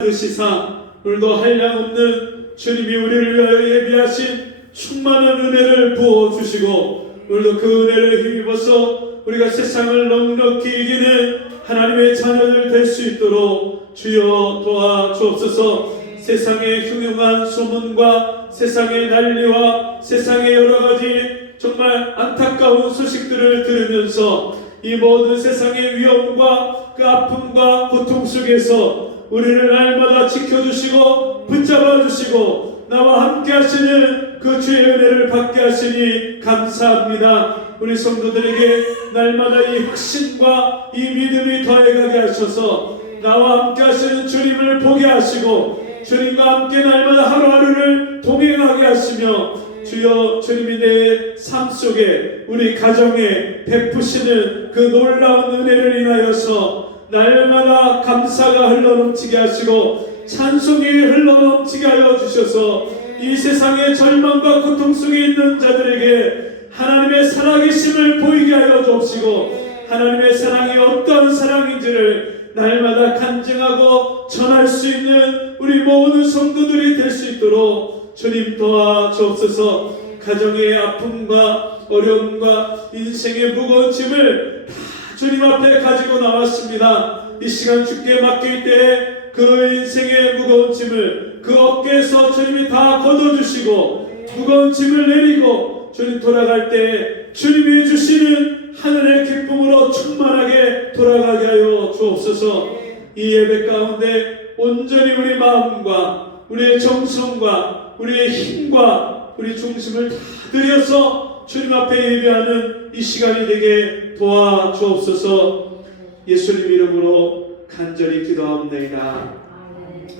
시사 오늘도 한량없는 주님이 우리를 위하여 예비하신 충만한 은혜를 부어주시고 오늘도 그 은혜를 힘입어서 우리가 세상을 넉넉히 이기는 하나님의 자녀들 될 수 있도록 주여 도와주옵소서. 세상의 흉흉한 소문과 세상의 난리와 세상의 여러가지 정말 안타까운 소식들을 들으면서 이 모든 세상의 위험과 그 아픔과 고통 속에서 우리를 날마다 지켜주시고 붙잡아 주시고 나와 함께 하시는 그 주의 은혜를 받게 하시니 감사합니다. 우리 성도들에게 날마다 이 확신과 이 믿음이 더해가게 하셔서 나와 함께 하시는 주님을 보게 하시고 주님과 함께 날마다 하루하루를 동행하게 하시며 주여 주님이 내 삶 속에 우리 가정에 베푸시는 그 놀라운 은혜를 인하여서 날마다 감사가 흘러넘치게 하시고 찬송이 흘러넘치게 하여 주셔서 이 세상의 절망과 고통 속에 있는 자들에게 하나님의 살아계심을 보이게 하여 주옵시고 하나님의 사랑이 어떤 사랑인지를 날마다 간증하고 전할 수 있는 우리 모든 성도들이 될 수 있도록 주님 도와주옵소서. 가정의 아픔과 어려움과 인생의 무거운 짐을 다 주님 앞에 가지고 나왔습니다. 이 시간 주께 맡길 때 그 인생의 무거운 짐을 그 어깨에서 주님이 다 걷어주시고 무거운 짐을 내리고 주님 돌아갈 때 주님이 주시는 하늘의 기쁨으로 충만하게 돌아가게 하여 주옵소서. 이 예배 가운데 온전히 우리 마음과 우리의 정성과 우리의 힘과 우리 중심을 다 들여서 주님 앞에 예배하는 이 시간이 되게 도와주옵소서. 예수님 이름으로 간절히 기도하옵나이다.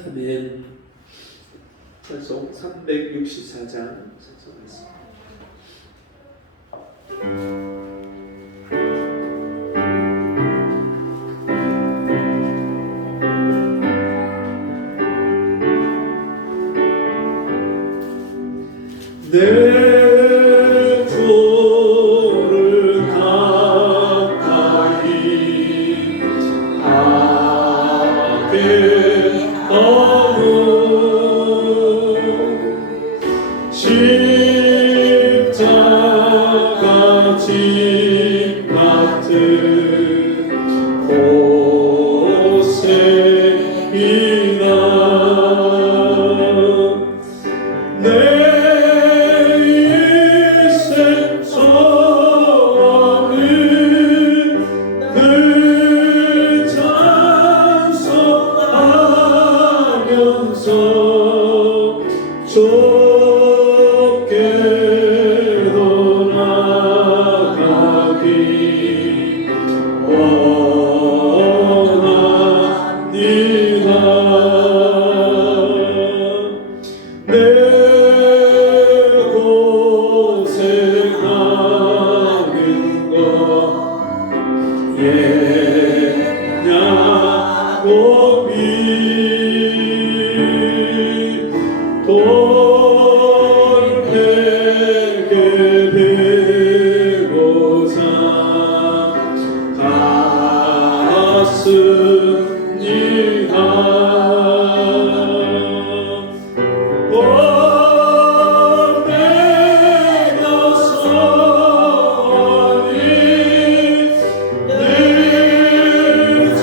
아멘. 찬송 364장 찬송하겠습니다. 내 주를 가까이 하게 하오. 십자가 집 같은 고생이나 좁게도 나가기 원합니다. 내 고생하는 것 예냐고 돌에게 배고자 갔습니다. 내가 선이 늘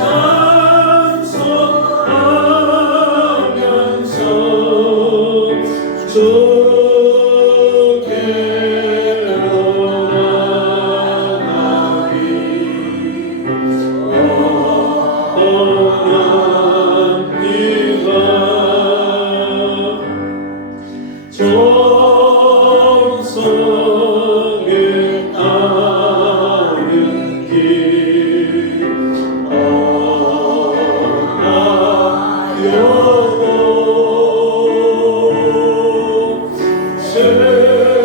찬송하면서 정성에 따른 길 떠나려고 생명길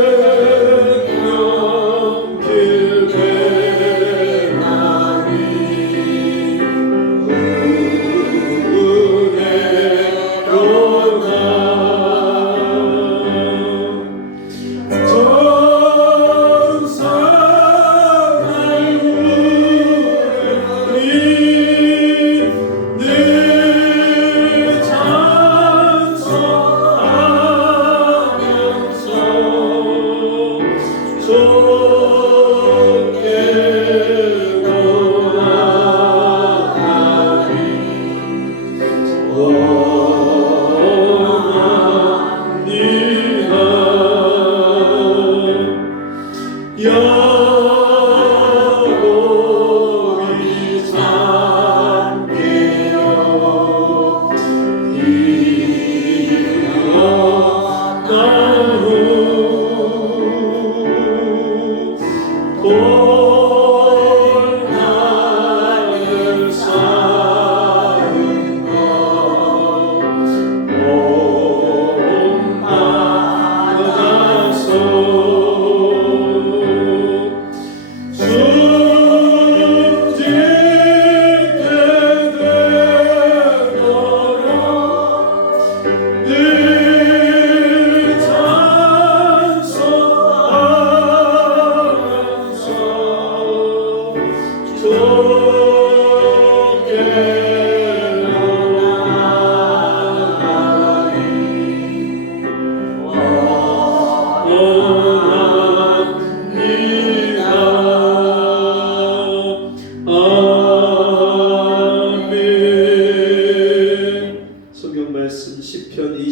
배나니 은혜로나 전상을 우리 늘 시편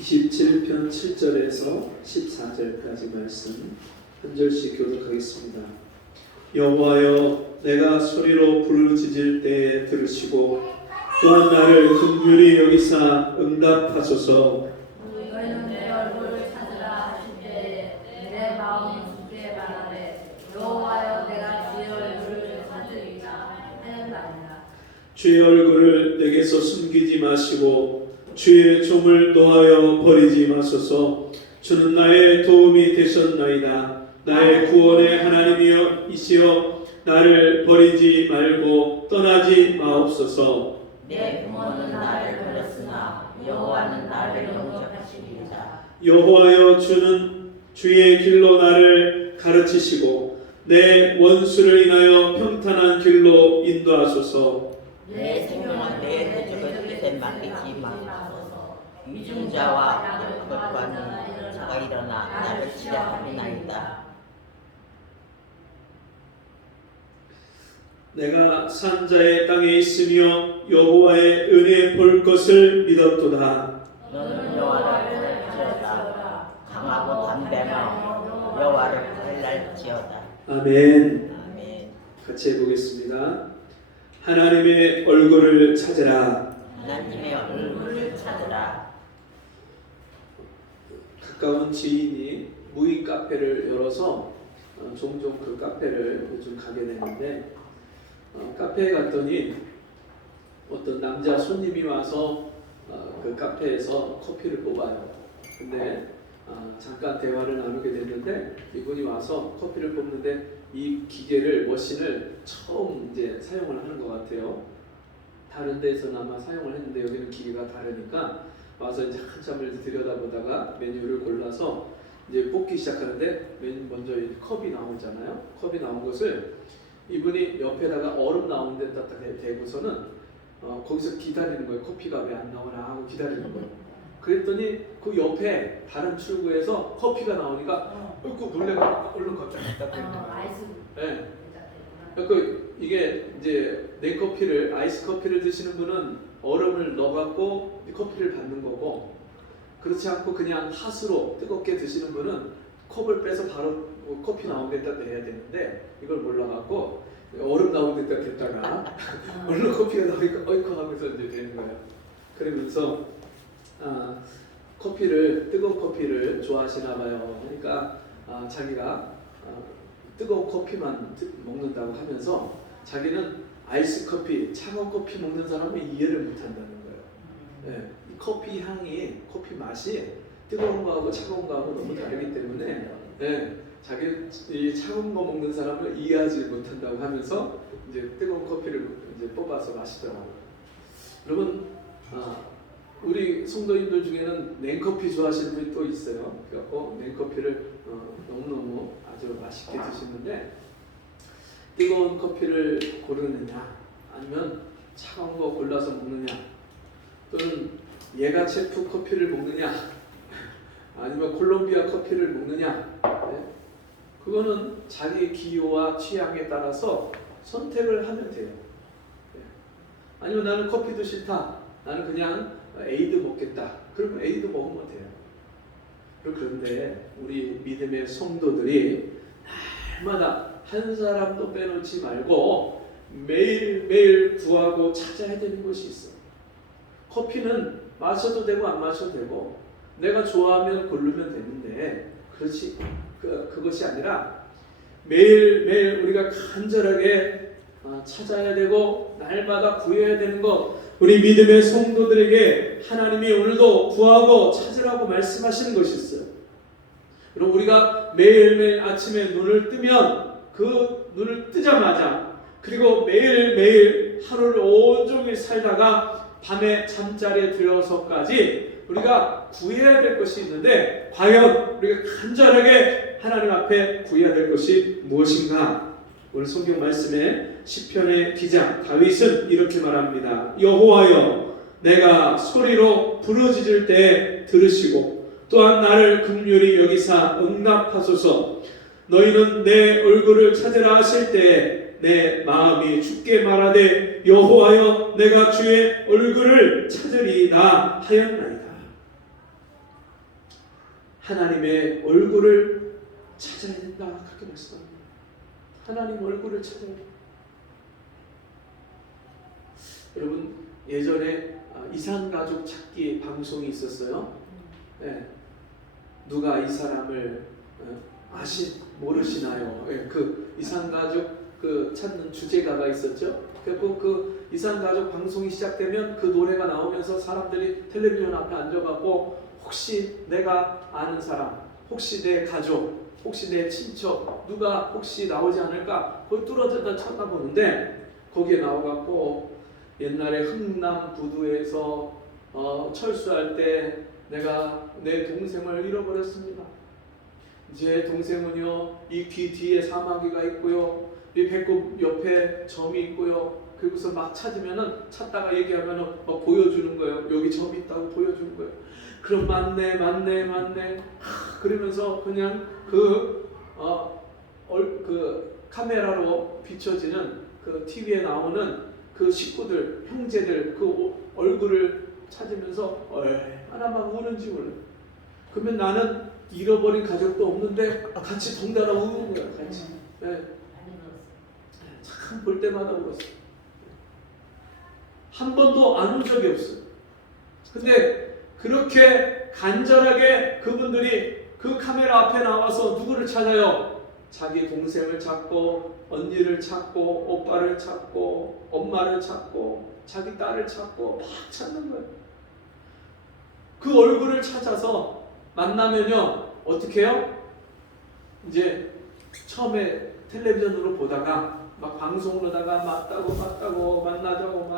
27편 7절에서 14절까지 말씀 한 절씩 교독하겠습니다. 여호와여, 내가 소리로 부르짖을 때에 들으시고 또한 나를 긍휼히 여기사 응답하소서. 너희는 내 얼굴을 찾으라 하실 때에 내 마음이 주께 말하되 여호와여, 내가 주의 얼굴을 찾으리라 하였나이다. 주의 얼굴을 내게서 숨기지 마시고 주의 종을 놓아여 버리지 마소서. 주는 나의 도움이 되셨나이다. 나의 구원의 하나님이시여, 나를 버리지 말고 떠나지 마옵소서. 내 부모는 나를 버렸으나 여호와는 나를 영접하시리이다. 여호와여, 주는 주의 길로 나를 가르치시고 내 원수를 인하여 평탄한 길로 인도하소서. 내 생명을 내 대적의 뜻에 맡기지 마소서. 위중자와 약것과는 자가 일어나 나를 치려 하리나이다. 내가 산자의 땅에 있으며 여호와의 은혜 볼 것을 믿었도다. 너는 여호와를 부르짖어다. 강하고 담대하며 여호와를 부를지어다. 아멘. 아멘. 같이 해보겠습니다. 하나님의 얼굴을 찾으라. 하나님의 얼굴을 찾으라. 가까운 지인이 무인 카페를 열어서 종종 그 카페를 요즘 가게 되는데, 카페에 갔더니 어떤 남자 손님이 와서 그 카페에서 커피를 뽑아요. 근데 잠깐 대화를 나누게 됐는데, 이분이 와서 커피를 뽑는데 이 기계를, 머신을 처음 이제 사용을 하는 것 같아요. 다른 데서는 아마 사용을 했는데 여기는 기계가 다르니까 와서 이제 한참을 들여다보다가 메뉴를 골라서 이제 뽑기 시작하는데, 먼저 이 컵이 나오잖아요. 컵이 나온 것을 이분이 옆에다가 얼음 나오는 데다 대고서는 거기서 기다리는 거예요. 커피가 왜 안 나오나 하고 기다리는 거예요. 그랬더니 그 옆에 다른 출구에서 커피가 나오니까 놀래가 얼른 갖다 대는 거예요. 네. 이게 이제 냉커피를, 아이스 커피를 드시는 분은 얼음을 넣어갖고 커피를 받는 거고, 그렇지 않고 그냥 핫으로 뜨겁게 드시는 분은 컵을 빼서 바로 커피 나온 데다 내야 되는데, 이걸 몰라갖고 얼음 나온 데다 댔다가 얼른 커피가 나오니까 어이커 하면서 이제 되는 거예요. 그러면서 뜨거운 커피를 좋아하시나 봐요. 그러니까 자기가 뜨거운 커피만 먹는다고 하면서 자기는 아이스 커피, 차가운 커피 먹는 사람은 이해를 못 한다는 거예요. 네, 이 커피 향이, 커피 맛이 뜨거운 거하고 차가운 거하고 너무 다르기 때문에, 네, 자기는 이 차가운 거 먹는 사람을 이해하지 못한다고 하면서 이제 뜨거운 커피를 이제 뽑아서 마시더라고요. 여러분, 우리 성도님들 중에는 냉커피 좋아하시는 분이 또 있어요. 그래서 냉커피를 너무너무 아주 맛있게 드시는데, 뜨거운 커피를 고르느냐 아니면 차가운 거 골라서 먹느냐, 또는 예가체프 커피를 먹느냐, 아니면 콜롬비아 커피를 먹느냐, 네? 그거는 자기 기호와 취향에 따라서 선택을 하면 돼요. 네. 아니면 나는 커피도 싫다, 나는 그냥 에이드 먹겠다, 그러면 에이드 먹으면 돼요. 그런데 우리 믿음의 성도들이 날마다 한 사람도 빼놓지 말고 매일매일 구하고 찾아야 되는 것이 있어. 커피는 마셔도 되고 안 마셔도 되고 내가 좋아하면 고르면 되는데, 그렇지 그것이 아니라 매일매일 우리가 간절하게 찾아야 되고 날마다 구해야 되는 것, 우리 믿음의 성도들에게 하나님이 오늘도 구하고 찾으라고 말씀하시는 것이 있어요. 그럼 우리가 매일매일 아침에 눈을 뜨면 그 눈을 뜨자마자, 그리고 매일매일 하루를 온종일 살다가 밤에 잠자리에 들어서까지 우리가 구해야 될 것이 있는데, 과연 우리가 간절하게 하나님 앞에 구해야 될 것이 무엇인가? 오늘 성경 말씀에 시편의 기자 다윗은 이렇게 말합니다. 여호와여, 내가 소리로 부르짖을 때 들으시고 또한 나를 긍휼히 여기사 응답하소서. 너희는 내 얼굴을 찾으라 하실 때에 내 마음이 주께 말하되 여호와여, 내가 주의 얼굴을 찾으리이다 하였나이다. 하나님의 얼굴을 찾아야 된다, 그렇게 말씀합니다. 하나님 얼굴을 찾아야 된다. 여러분, 예전에 이산가족 찾기 방송이 있었어요. 네. 누가 이 사람을 모르시나요? 네. 그 이산가족 찾는 주제가가 있었죠. 그리고 그 이산가족 방송이 시작되면 그 노래가 나오면서 사람들이 텔레비전 앞에 앉아갖고 혹시 내가 아는 사람, 혹시 내 가족, 혹시 내 친척, 누가 혹시 나오지 않을까 거기 뚫어져다 쳐다보는데, 거기에 나와갖고 옛날에 흥남 부두에서 철수할 때 내가 내 동생을 잃어버렸습니다. 제 동생은요, 이 귀 뒤에 사마귀가 있고요, 이 배꼽 옆에 점이 있고요. 그리고서 막 찾다가 얘기하면은 막 보여주는 거예요. 여기 점 있다고 보여주는 거예요. 그럼 맞네. 그러면서 그냥 그 카메라로 비춰지는 그 TV에 나오는 그 식구들, 형제들 그 얼굴을 찾으면서 얼마나 막 우는지 몰라. 그러면 나는 잃어버린 가족도 없는데 같이 덩달아 우는 거야, 같이. 네. 참 볼 때마다 울었어. 한 번도 안 운 적이 없어. 근데 그렇게 간절하게 그분들이 그 카메라 앞에 나와서 누구를 찾아요? 자기 동생을 찾고, 언니를 찾고, 오빠를 찾고, 엄마를 찾고, 자기 딸을 찾고 막 찾는 거예요. 그 얼굴을 찾아서 만나면요, 어떻게 해요? 이제 처음에 텔레비전으로 보다가 막 방송으로다가 맞다고 만나자고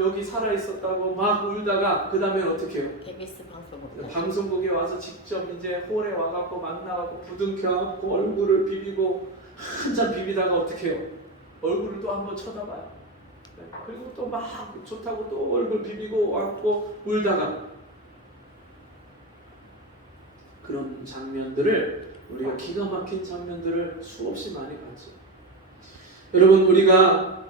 여기 살아 있었다고 막 울다가 그 다음에 어떻게 해요? KBS 방송국에 와서 직접 이제 홀에 와갖고 만나갖고 부둥켜갖고 얼굴을 비비고 한참 비비다가 어떻게 해요? 얼굴을 또 한번 쳐다봐요. 네. 그리고 또 막 좋다고 또 얼굴 비비고 와갖고 울다가, 그런 장면들을 우리가 기가 막힌 장면들을 수없이 많이 봤죠. 여러분, 우리가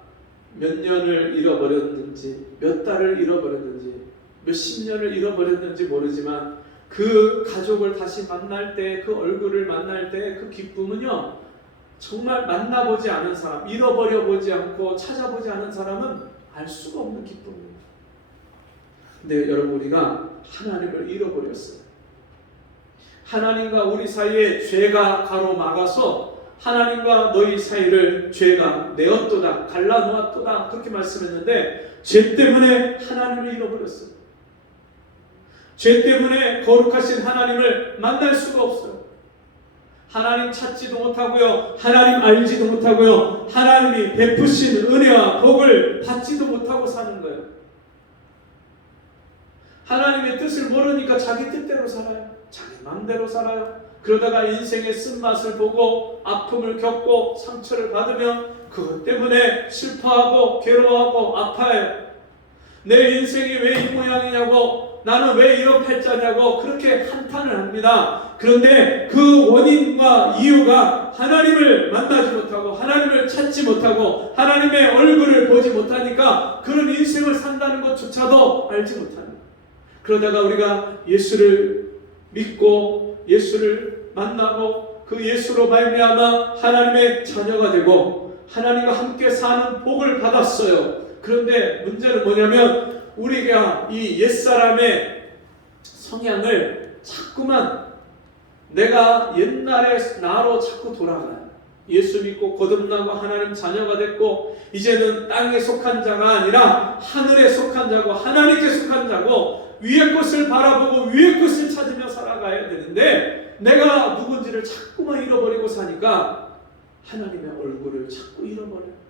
몇 년을 잃어버렸는지, 몇 달을 잃어버렸는지, 몇십 년을 잃어버렸는지 모르지만 그 가족을 다시 만날 때, 그 얼굴을 만날 때 그 기쁨은요, 정말 만나보지 않은 사람, 잃어버려 보지 않고 찾아보지 않은 사람은 알 수가 없는 기쁨입니다. 근데 여러분, 우리가 하나님을 잃어버렸어요. 하나님과 우리 사이에 죄가 가로막아서 하나님과 너희 사이를 죄가 내었도다, 갈라놓았도다, 그렇게 말씀했는데 죄 때문에 하나님을 잃어버렸어요. 죄 때문에 거룩하신 하나님을 만날 수가 없어요. 하나님 찾지도 못하고요, 하나님 알지도 못하고요, 하나님이 베푸신 은혜와 복을 받지도 못하고 사는 거예요. 하나님의 뜻을 모르니까 자기 뜻대로 살아요. 자기 마음대로 살아요. 그러다가 인생의 쓴맛을 보고 아픔을 겪고 상처를 받으면 그것 때문에 슬퍼하고 괴로워하고 아파요. 내 인생이 왜 이 모양이냐고, 나는 왜 이런 패자냐고 그렇게 한탄을 합니다. 그런데 그 원인과 이유가 하나님을 만나지 못하고 하나님을 찾지 못하고 하나님의 얼굴을 보지 못하니까 그런 인생을 산다는 것조차도 알지 못합니다. 그러다가 우리가 예수를 믿고 예수를 만나고 그 예수로 말미암아 하나님의 자녀가 되고 하나님과 함께 사는 복을 받았어요. 그런데 문제는 뭐냐면 우리가 이 옛사람의 성향을 자꾸만 내가 옛날의 나로 자꾸 돌아가요. 예수 믿고 거듭나고 하나님 자녀가 됐고 이제는 땅에 속한 자가 아니라 하늘에 속한 자고 하나님께 속한 자고 위의 것을 바라보고 위의 것을 찾으며 살아가야 되는데 내가 누군지를 자꾸만 잃어버리고 사니까 하나님의 얼굴을 자꾸 잃어버려요.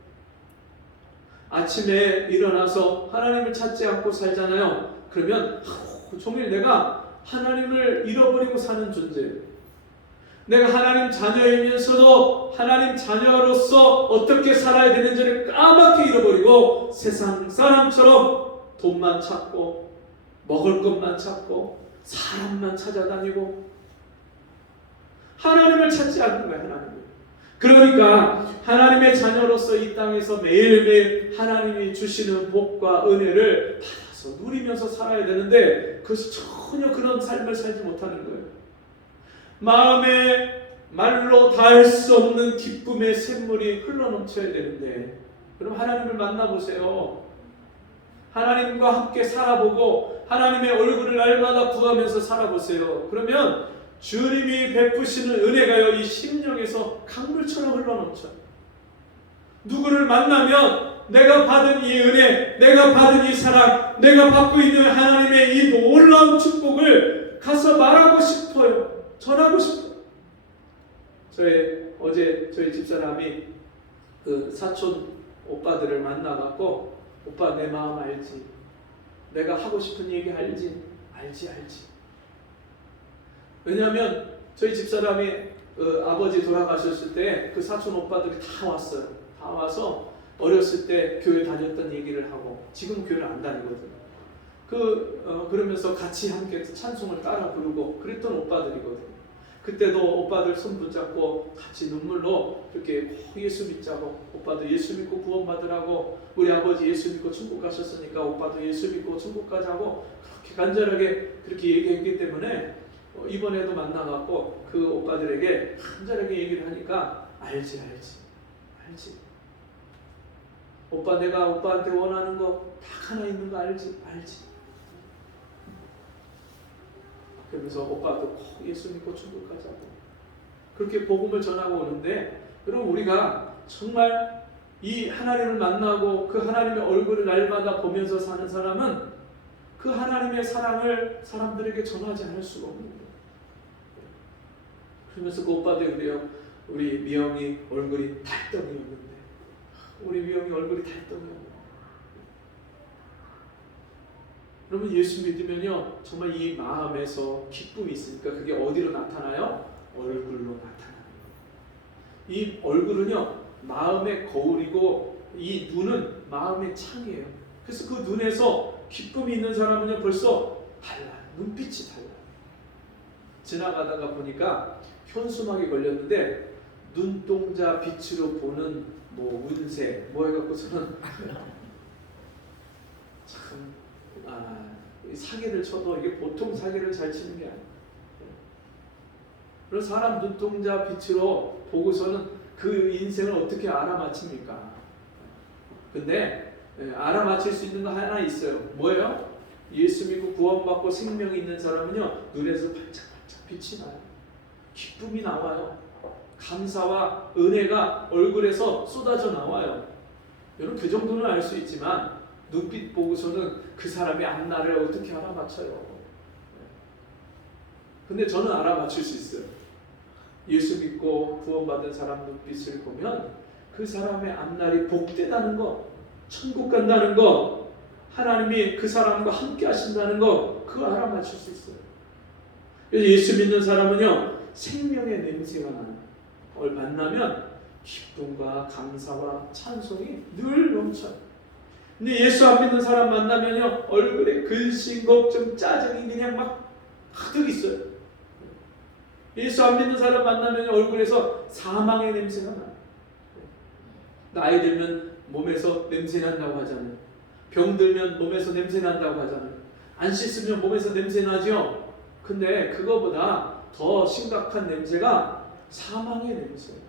아침에 일어나서 하나님을 찾지 않고 살잖아요. 그러면 종일 내가 하나님을 잃어버리고 사는 존재예요. 내가 하나님 자녀이면서도 하나님 자녀로서 어떻게 살아야 되는지를 까맣게 잃어버리고 세상 사람처럼 돈만 찾고 먹을 것만 찾고 사람만 찾아다니고 하나님을 찾지 않는 거예요. 하나님을. 그러니까 하나님의 자녀로서 이 땅에서 매일매일 하나님이 주시는 복과 은혜를 받아서 누리면서 살아야 되는데 그것이 전혀 그런 삶을 살지 못하는 거예요. 마음에 말로 닿을 수 없는 기쁨의 샘물이 흘러넘쳐야 되는데 그럼 하나님을 만나보세요. 하나님과 함께 살아보고 하나님의 얼굴을 날마다 구하면서 살아보세요. 그러면 주님이 베푸시는 은혜가요 이 심령에서 강물처럼 흘러넘쳐요. 누구를 만나면 내가 받은 이 은혜, 내가 받은 이 사랑, 내가 받고 있는 하나님의 이 놀라운 축복을 가서 말하고 싶어요. 전하고 싶어요. 어제 저희 집사람이 그 사촌 오빠들을 만나갖고 오빠 내 마음 알지? 내가 하고 싶은 얘기 알지? 알지. 왜냐하면 저희 집사람이 아버지 돌아가셨을 때 그 사촌 오빠들이 다 왔어요. 다 와서 어렸을 때 교회 다녔던 얘기를 하고 지금 교회를 안 다니거든요. 그러면서 같이 함께 찬송을 따라 부르고 그랬던 오빠들이거든요. 그때도 오빠들 손 붙잡고 같이 눈물로 이렇게 예수 믿자고 오빠도 예수 믿고 구원받으라고 우리 아버지 예수 믿고 천국 가셨으니까 오빠도 예수 믿고 천국 가자고 그렇게 간절하게 그렇게 얘기했기 때문에 이번에도 만나갖고 그 오빠들에게 간절하게 얘기를 하니까 알지. 오빠 내가 오빠한테 원하는 거 딱 하나 있는 거 알지. 그러면서 오빠도 꼭 예수 믿고 천국 가자고 그렇게 복음을 전하고 오는데 그럼 우리가 정말 이 하나님을 만나고 그 하나님의 얼굴을 날마다 보면서 사는 사람은 그 하나님의 사랑을 사람들에게 전하지 않을 수가 없는 거예요. 그러면서 그 오빠들 그래요. 우리 미영이 얼굴이 달덩이였는데 우리 미영이 얼굴이 달덩이였는데 여러분 예수 믿으면요 정말 이 마음에서 기쁨이 있으니까 그게 어디로 나타나요? 얼굴로 나타나요. 이 얼굴은요 마음의 거울이고 이 눈은 마음의 창이에요. 그래서 그 눈에서 기쁨이 있는 사람은요 벌써 달라요. 눈빛이 달라요. 지나가다가 보니까 현수막이 걸렸는데 눈동자 빛으로 보는 뭐 운세 뭐 해갖고서는 참 사기를 쳐도 이게 보통 사기를 잘 치는 게 아니에요. 그런 사람 눈동자 빛으로 보고서는 그 인생을 어떻게 알아맞힙니까? 근데 알아맞힐 수 있는 거 하나 있어요. 뭐예요? 예수 믿고 구원받고 생명이 있는 사람은요 눈에서 반짝반짝 빛이 나요. 기쁨이 나와요. 감사와 은혜가 얼굴에서 쏟아져 나와요. 여러분 그 정도는 알 수 있지만 눈빛 보고서는 그 사람의 앞날을 어떻게 알아맞혀요? 근데 저는 알아맞힐 수 있어요. 예수 믿고 구원받은 사람 눈빛을 보면 그 사람의 앞날이 복되다는 거, 천국 간다는 거, 하나님이 그 사람과 함께 하신다는 거 그거 알아맞힐 수 있어요. 그래서 예수 믿는 사람은요 생명의 냄새가 나요. 만나면 기쁨과 감사와 찬송이 늘 넘쳐요. 근데 예수 안 믿는 사람 만나면요, 얼굴에 근심, 걱정, 짜증이 그냥 막 가득 있어요. 예수 안 믿는 사람 만나면 얼굴에서 사망의 냄새가 나요. 나이 들면 몸에서 냄새 난다고 하잖아요. 병 들면 몸에서 냄새 난다고 하잖아요. 안 씻으면 몸에서 냄새 나죠. 근데 그거보다 더 심각한 냄새가 사망의 냄새예요.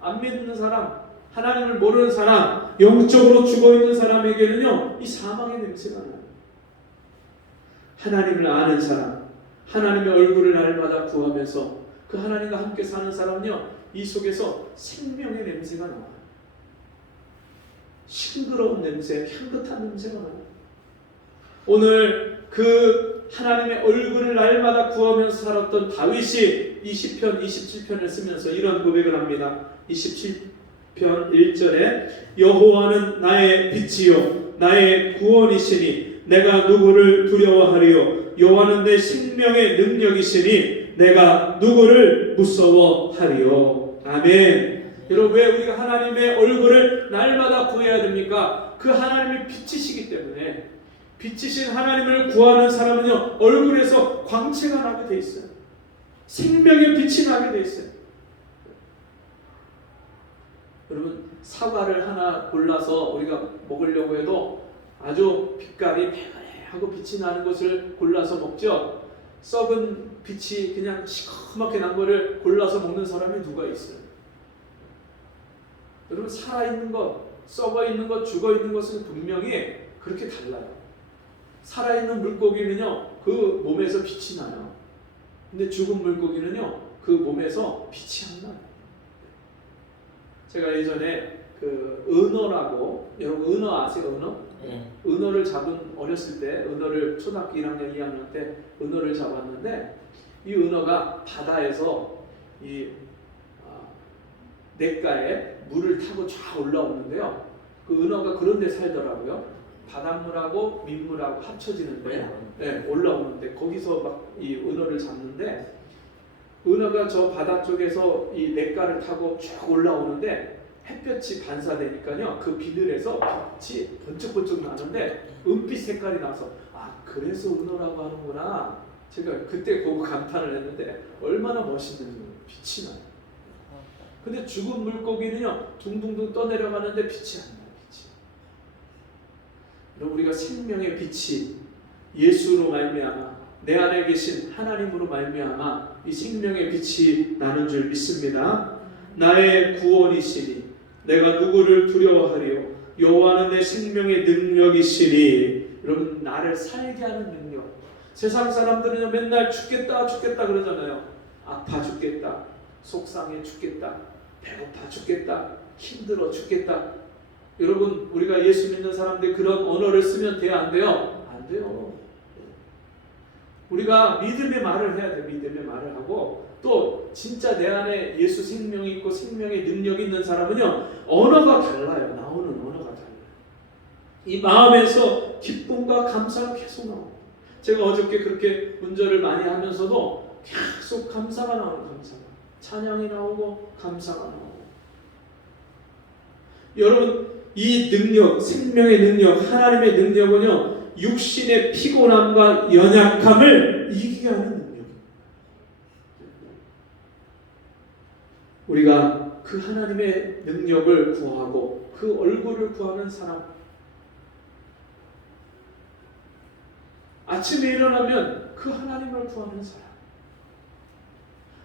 안 믿는 사람, 하나님을 모르는 사람, 영적으로 죽어있는 사람에게는요, 이 사망의 냄새가 나요. 하나님을 아는 사람, 하나님의 얼굴을 날마다 구하면서 그 하나님과 함께 사는 사람은요, 이 속에서 생명의 냄새가 나와요. 싱그러운 냄새, 향긋한 냄새가 나요. 오늘 그 하나님의 얼굴을 날마다 구하면서 살았던 다윗이 이 시편 27편을 쓰면서 이런 고백을 합니다. 27편 1절에 여호와는 나의 빛이요 나의 구원이시니 내가 누구를 두려워하리요 여호와는 내 생명의 능력이시니 내가 누구를 무서워하리요. 아멘. 여러분, 왜 우리가 하나님의 얼굴을 날마다 구해야 됩니까? 그 하나님의 빛이시기 때문에. 빛이신 하나님을 구하는 사람은요, 얼굴에서 광채가 나게 돼 있어요. 생명의 빛이 나게 돼 있어요. 여러분, 사과를 하나 골라서 우리가 먹으려고 해도 아주 빛깔이 배하고 빛이 나는 것을 골라서 먹죠. 썩은 빛이 그냥 시커멓게 난 거를 골라서 먹는 사람이 누가 있어요? 여러분, 살아있는 것, 썩어있는 것, 죽어있는 것은 분명히 그렇게 달라요. 살아있는 물고기는요, 그 몸에서 빛이 나요. 근데 죽은 물고기는요, 그 몸에서 빛이 안 나요. 제가 예전에 그 은어라고, 여러분 은어 아세요? 은어? 네. 은어를 잡은, 어렸을 때 은어를 초등학교 1학년 2학년 때 은어를 잡았는데, 이 은어가 바다에서 이 냇가에 물을 타고 쫙 올라오는데요, 그 은어가 그런 데 살더라고요. 바닷물하고 민물하고 합쳐지는데, 네, 올라오는데 거기서 막 이 은어를 잡는데, 은어가 저 바다 쪽에서 이 냇가를 타고 쭉 올라오는데 햇볕이 반사되니까요, 그 비늘에서 빛이 번쩍번쩍 나는데 은빛 색깔이 나서, 아, 그래서 은어라고 하는구나. 제가 그때 보고 감탄을 했는데 얼마나 멋있는지. 빛이 나요. 근데 죽은 물고기는요, 둥둥둥 떠내려가는데 빛이 안 나요. 빛이. 우리가 생명의 빛이 예수로 말미암아, 내 안에 계신 하나님으로 말미암아 이 생명의 빛이 나는 줄 믿습니다. 나의 구원이시니 내가 누구를 두려워하리요 여호와는 내 생명의 능력이시니. 여러분, 나를 살게 하는 능력. 세상 사람들은 맨날 죽겠다 죽겠다 그러잖아요. 아파 죽겠다, 속상해 죽겠다, 배고파 죽겠다, 힘들어 죽겠다. 여러분, 우리가 예수 믿는 사람들 그런 언어를 쓰면 돼요, 안 돼요? 안 돼요. 우리가 믿음의 말을 해야 돼. 믿음의 말을 하고, 또 진짜 내 안에 예수 생명이 있고 생명의 능력이 있는 사람은요, 언어가 달라요. 나오는 언어가 달라요. 이 마음에서 기쁨과 감사가 계속 나와요. 제가 어저께 그렇게 운전을 많이 하면서도 계속 감사가 나오는, 감사가. 찬양이 나오고 감사가 나오고. 여러분, 이 능력, 생명의 능력, 하나님의 능력은요, 육신의 피곤함과 연약함을 이기게 하는 능력입니다. 우리가 그 하나님의 능력을 구하고 그 얼굴을 구하는 사람, 아침에 일어나면 그 하나님을 구하는 사람,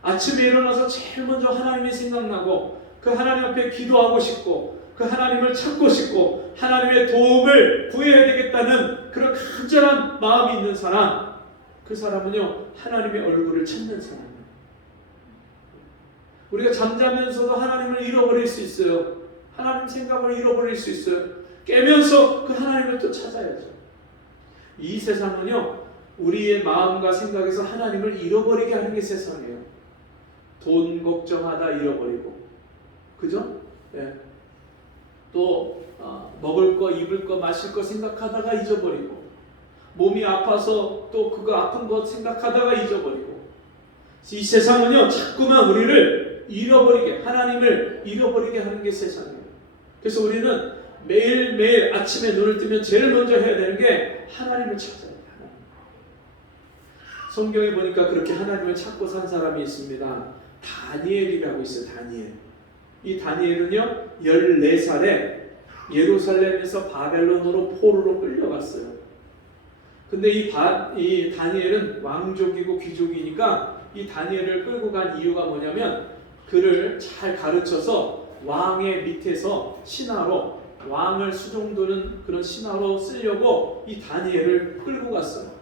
아침에 일어나서 제일 먼저 하나님이 생각나고 그 하나님 앞에 기도하고 싶고 그 하나님을 찾고 싶고 하나님의 도움을 구해야 되겠다는 그런 간절한 마음이 있는 사람, 그 사람은요, 하나님의 얼굴을 찾는 사람이에요. 우리가 잠자면서도 하나님을 잃어버릴 수 있어요. 하나님 생각을 잃어버릴 수 있어요. 깨면서 그 하나님을 또 찾아야죠. 이 세상은요, 우리의 마음과 생각에서 하나님을 잃어버리게 하는 게 세상이에요. 돈 걱정하다 잃어버리고, 그죠? 네. 또 먹을 거, 입을 거, 마실 거 생각하다가 잊어버리고, 몸이 아파서 또 그거 아픈 거 생각하다가 잊어버리고. 이 세상은요, 자꾸만 우리를 하나님을 잃어버리게 하는 게 세상이에요. 그래서 우리는 매일매일 아침에 눈을 뜨면 제일 먼저 해야 되는 게 하나님을 찾아야 돼요. 성경에 보니까 그렇게 하나님을 찾고 산 사람이 있습니다. 다니엘이라고 있어요. 다니엘. 이 다니엘은요 14살에 예루살렘에서 바벨론으로 포로로 끌려갔어요. 근데 이 다니엘은 왕족이고 귀족이니까 이 다니엘을 끌고 간 이유가 뭐냐면 그를 잘 가르쳐서 왕의 밑에서 신하로 왕을 수종드는 그런 신하로 쓰려고 이 다니엘을 끌고 갔어요.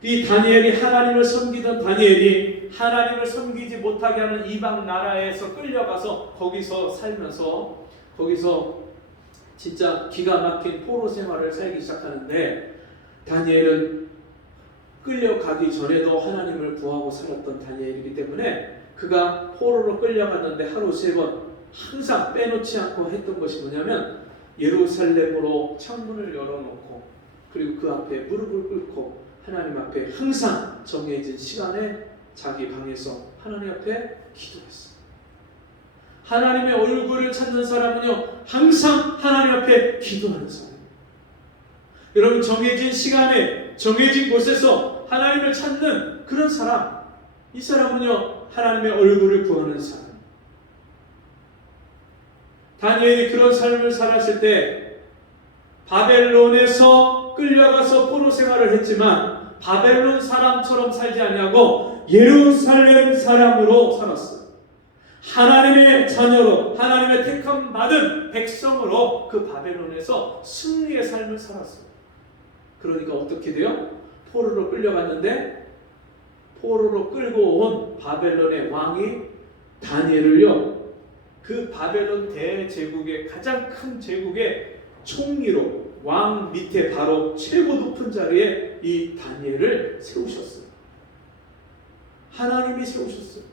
이 다니엘이 하나님을 섬기던 다니엘이 하나님을 섬기지 못하게 하는 이방 나라에서 끌려가서 거기서 살면서 거기서 진짜 기가 막힌 포로 생활을 살기 시작하는데 다니엘은 끌려가기 전에도 하나님을 구하고 살았던 다니엘이기 때문에 그가 포로로 끌려갔는데 하루 3번 항상 빼놓지 않고 했던 것이 뭐냐면 예루살렘으로 창문을 열어놓고 그리고 그 앞에 무릎을 꿇고 하나님 앞에 항상 정해진 시간에 자기 방에서 하나님 앞에 기도했어요. 하나님의 얼굴을 찾는 사람은요 항상 하나님 앞에 기도하는 사람이에요. 여러분 정해진 시간에 정해진 곳에서 하나님을 찾는 그런 사람, 이 사람은요 하나님의 얼굴을 구하는 사람. 다니엘이 그런 삶을 살았을 때 바벨론에서 끌려가서 포로 생활을 했지만 바벨론 사람처럼 살지 아니하고 예루살렘 사람으로 살았어요. 하나님의 자녀로 하나님의 택함 받은 백성으로 그 바벨론에서 승리의 삶을 살았어요. 그러니까 어떻게 돼요? 포로로 끌려갔는데 포로로 끌고 온 바벨론의 왕이 다니엘을요 그 바벨론 대제국의 가장 큰 제국의 총리로 왕 밑에 바로 최고 높은 자리에 이 다니엘을 세우셨어요. 하나님이 세우셨어요.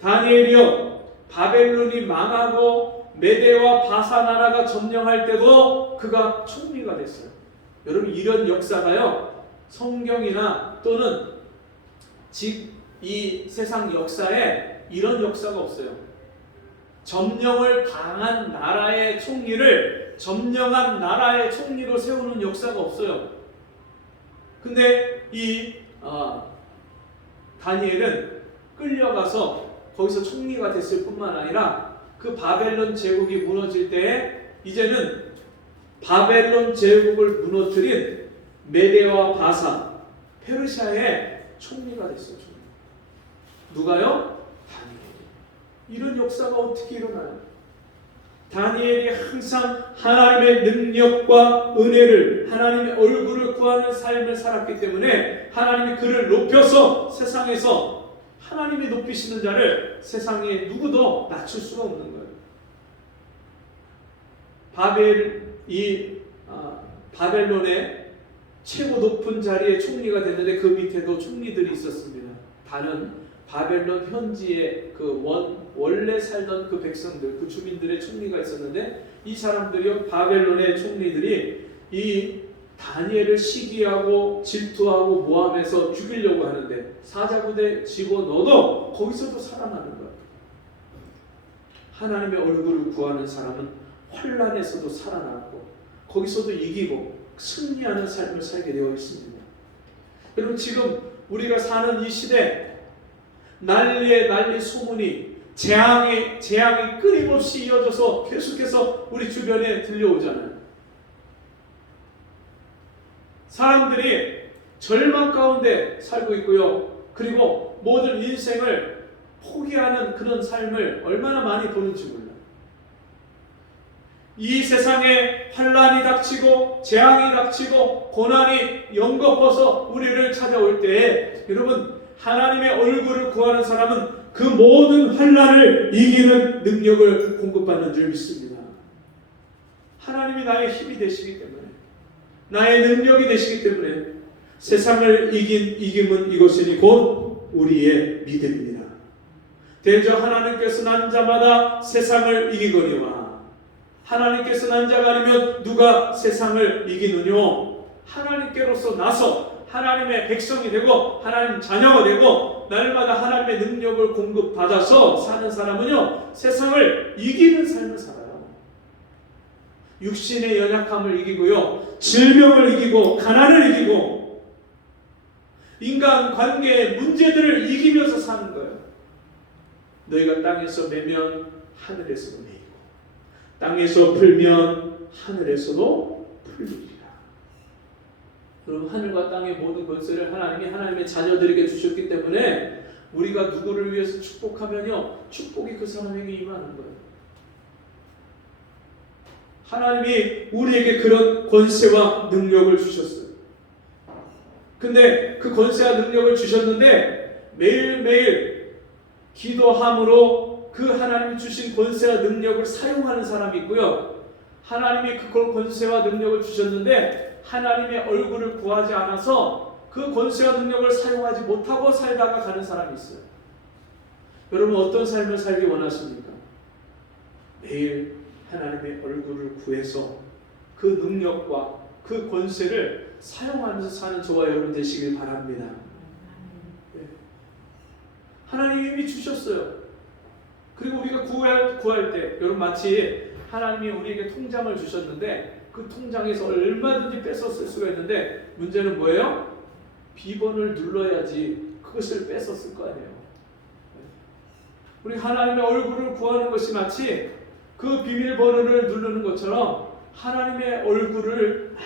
다니엘이요 바벨론이 망하고 메대와 바사 나라가 점령할 때도 그가 총리가 됐어요. 여러분 이런 역사가요 성경이나 또는 이 세상 역사에 이런 역사가 없어요. 점령을 당한 나라의 총리를 점령한 나라의 총리로 세우는 역사가 없어요. 근데 이 다니엘은 끌려가서 거기서 총리가 됐을 뿐만 아니라 그 바벨론 제국이 무너질 때에 이제는 바벨론 제국을 무너뜨린 메대와 바사 페르시아의 총리가 됐어요. 누가요? 다니엘이. 이런 역사가 어떻게 일어나요? 다니엘이 항상 하나님의 능력과 은혜를 하나님의 얼굴을 구하는 삶을 살았기 때문에 하나님이 그를 높여서 세상에서 하나님이 높이시는 자를 세상에 누구도 낮출 수가 없는 거예요. 바벨론의 최고 높은 자리에 총리가 됐는데 그 밑에도 총리들이 있었습니다. 다른 바벨론 현지의 원래 살던 그 백성들, 그 주민들의 총리가 있었는데 이 사람들이 바벨론의 총리들이 이 다니엘을 시기하고 질투하고 모함해서 죽이려고 하는데 사자부대에 집어넣어도 거기서도 살아나는 거예요. 하나님의 얼굴을 구하는 사람은 환난에서도 살아나고 거기서도 이기고 승리하는 삶을 살게 되어 있습니다. 여러분 지금 우리가 사는 이 시대 난리에 난리 소문이 재앙이 끊임없이 이어져서 계속해서 우리 주변에 들려오잖아요. 사람들이 절망 가운데 살고 있고요. 그리고 모든 인생을 포기하는 그런 삶을 얼마나 많이 보는지 몰라요. 이 세상에 환난이 닥치고 재앙이 닥치고 고난이 연거퍼서 우리를 찾아올 때에 여러분 하나님의 얼굴을 구하는 사람은 그 모든 환난을 이기는 능력을 공급받는 줄 믿습니다. 하나님이 나의 힘이 되시기 때문에 나의 능력이 되시기 때문에 세상을 이김은 이것이니 곧 우리의 믿음입니다. 대저 하나님께서 난 자마다 세상을 이기거니와 하나님께서 난 자가 아니면 누가 세상을 이기느뇨? 하나님께로서 나서 하나님의 백성이 되고 하나님 자녀가 되고 날마다 하나님의 능력을 공급받아서 사는 사람은요, 세상을 이기는 삶을 살아요. 육신의 연약함을 이기고요, 질병을 이기고 가난을 이기고 인간 관계의 문제들을 이기면서 사는 거예요. 너희가 땅에서 매면 하늘에서도 매이고 땅에서 풀면 하늘에서도 풀리리라. 여러분, 하늘과 땅의 모든 권세를 하나님이 하나님의 자녀들에게 주셨기 때문에 우리가 누구를 위해서 축복하면요, 축복이 그 사람에게 임하는 거예요. 하나님이 우리에게 그런 권세와 능력을 주셨어요. 근데 그 권세와 능력을 주셨는데 매일매일 기도함으로 그 하나님이 주신 권세와 능력을 사용하는 사람이 있고요, 하나님이 그 권세와 능력을 주셨는데 하나님의 얼굴을 구하지 않아서 그 권세와 능력을 사용하지 못하고 살다가 가는 사람이 있어요. 여러분, 어떤 삶을 살기 원하십니까? 매일 하나님의 얼굴을 구해서 그 능력과 그 권세를 사용하면서 사는 저와 여러분 되시길 바랍니다. 네. 하나님이 이미 주셨어요. 그리고 우리가 구할 때 여러분, 마치 하나님이 우리에게 통장을 주셨는데 그 통장에서 얼마든지 뺏어 쓸 수가 있는데 문제는 뭐예요? 비번을 눌러야지 그것을 뺏어 쓸 거 아니에요. 우리 하나님의 얼굴을 구하는 것이 마치 그 비밀번호를 누르는 것처럼 하나님의 얼굴을